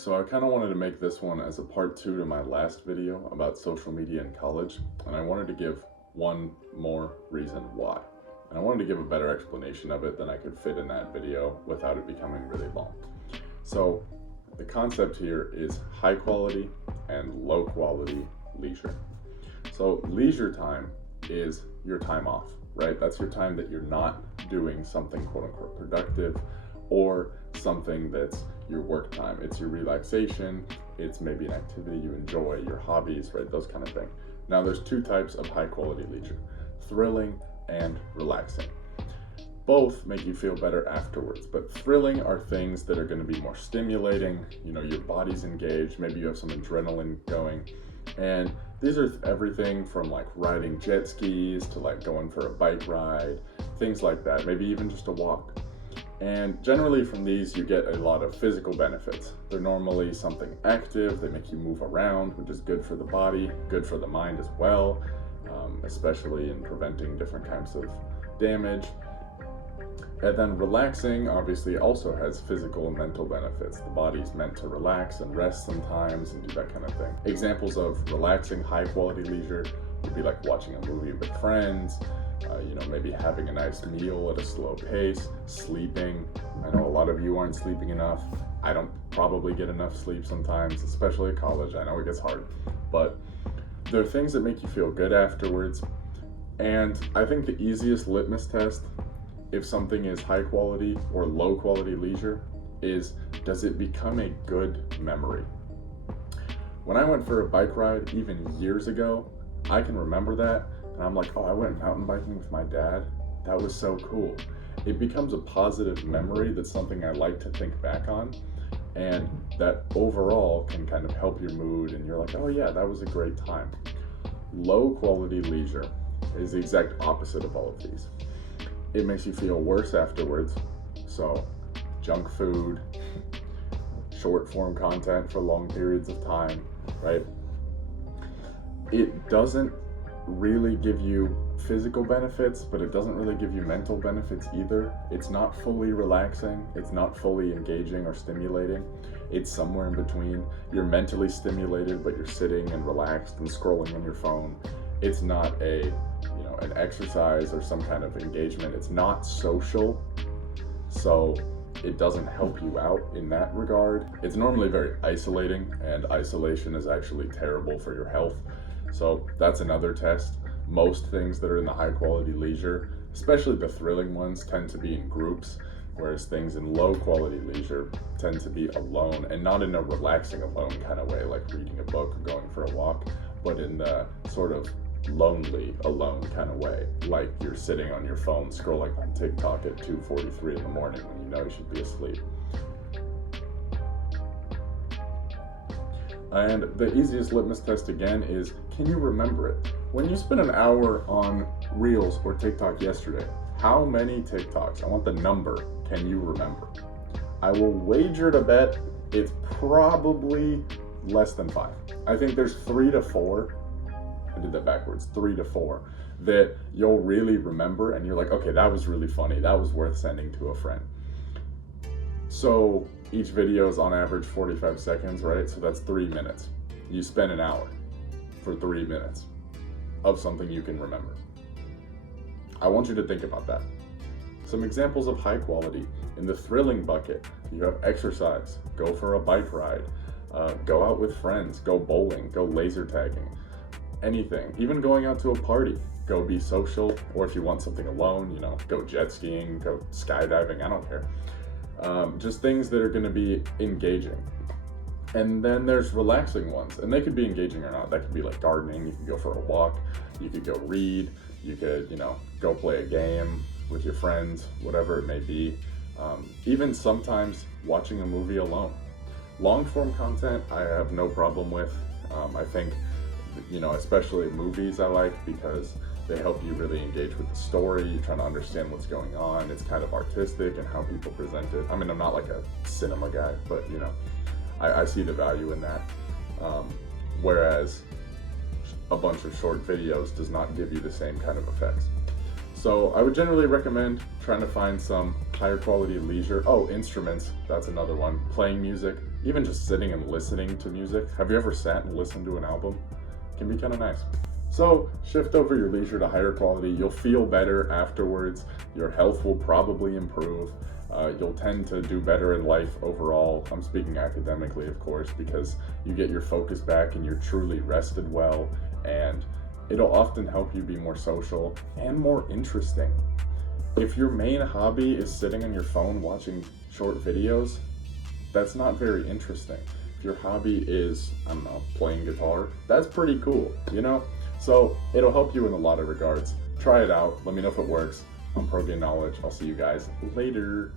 So I kind of wanted to make this one as a part 2 to my last video about social media in college, and I wanted to give one more reason why. And I wanted to give a better explanation of it than I could fit in that video without it becoming really long. So the concept here is high quality and low quality leisure. So leisure time is your time off, right? That's your time that you're not doing something quote unquote productive or something that's your work time. It's your relaxation, it's maybe an activity you enjoy, your hobbies, right? Those kind of things. Now there's two types of high quality leisure, thrilling and relaxing. Both make you feel better afterwards, but thrilling are things that are going to be more stimulating, you know, your body's engaged, maybe you have some adrenaline going, and these are everything from like riding jet skis to like going for a bike ride, things like that, maybe even just a walk. And generally from these you get a lot of physical benefits. They're normally something active, they make you move around, which is good for the body, good for the mind as well, especially in preventing different kinds of damage. And then relaxing obviously also has physical and mental benefits. The body's meant to relax and rest sometimes and do that kind of thing. Examples of relaxing high quality leisure would be like watching a movie with friends, you know, maybe having a nice meal at a slow pace, sleeping. I know a lot of you aren't sleeping enough. I don't probably get enough sleep sometimes, especially at college. I know it gets hard, but there are things that make you feel good afterwards. And I think the easiest litmus test if something is high quality or low quality leisure is, does it become a good memory? When I went for a bike ride even years ago, I can remember that and I'm like, oh, I went mountain biking with my dad. That was so cool. It becomes a positive memory that's something I like to think back on, and that overall can kind of help your mood and you're like, oh yeah, that was a great time. Low quality leisure is the exact opposite of all of these. It makes you feel worse afterwards. So junk food, short form content for long periods of time, right? It doesn't really give you physical benefits, but it doesn't really give you mental benefits either. It's not fully relaxing, it's not fully engaging or stimulating. It's somewhere in between. You're mentally stimulated, but you're sitting and relaxed and scrolling on your phone. It's not a, you know, an exercise or some kind of engagement. It's not social, so it doesn't help you out in that regard. It's normally very isolating, and isolation is actually terrible for your health. So that's another test. Most things that are in the high quality leisure, especially the thrilling ones, tend to be in groups, whereas things in low quality leisure tend to be alone, and not in a relaxing alone kind of way, like reading a book or going for a walk, but in the sort of lonely alone kind of way, like you're sitting on your phone scrolling on TikTok at 2:43 in the morning when you know you should be asleep. And the easiest litmus test again is, can you remember it? When you spent an hour on Reels or TikTok yesterday, how many TikToks, I want the number, can you remember? I will wager to bet it's probably less than 5. I think there's 3 to 4, I did that backwards, 3 to 4, that you'll really remember and you're like, okay, that was really funny, that was worth sending to a friend. So each video is on average 45 seconds, right? So that's 3 minutes. You spend an hour for 3 minutes of something you can remember. I want you to think about that. Some examples of high quality. In the thrilling bucket, you have exercise, go for a bike ride, go out with friends, go bowling, go laser tagging, anything. Even going out to a party, go be social, or if you want something alone, you know, go jet skiing, go skydiving, I don't care. Just things that are going to be engaging. And then there's relaxing ones, and they could be engaging or not. That could be like gardening, you could go for a walk, you could go read, you could, you know, go play a game with your friends, whatever it may be. Even sometimes watching a movie alone. Long form content I have no problem with. I think, you know, especially movies I like because they help you really engage with the story. You're trying to understand what's going on. It's kind of artistic and how people present it. I mean, I'm not like a cinema guy, but you know, I see the value in that. Whereas a bunch of short videos does not give you the same kind of effects. So I would generally recommend trying to find some higher quality leisure. Oh, instruments, that's another one. Playing music, even just sitting and listening to music. Have you ever sat and listened to an album? It can be kind of nice. So shift over your leisure to higher quality. You'll feel better afterwards. Your health will probably improve. You'll tend to do better in life overall. I'm speaking academically, of course, because you get your focus back and you're truly rested well, and it'll often help you be more social and more interesting. If your main hobby is sitting on your phone watching short videos, that's not very interesting. If your hobby is, I don't know, playing guitar, that's pretty cool, you know? So it'll help you in a lot of regards. Try it out. Let me know if it works. I'm ProGain Knowledge. I'll see you guys later.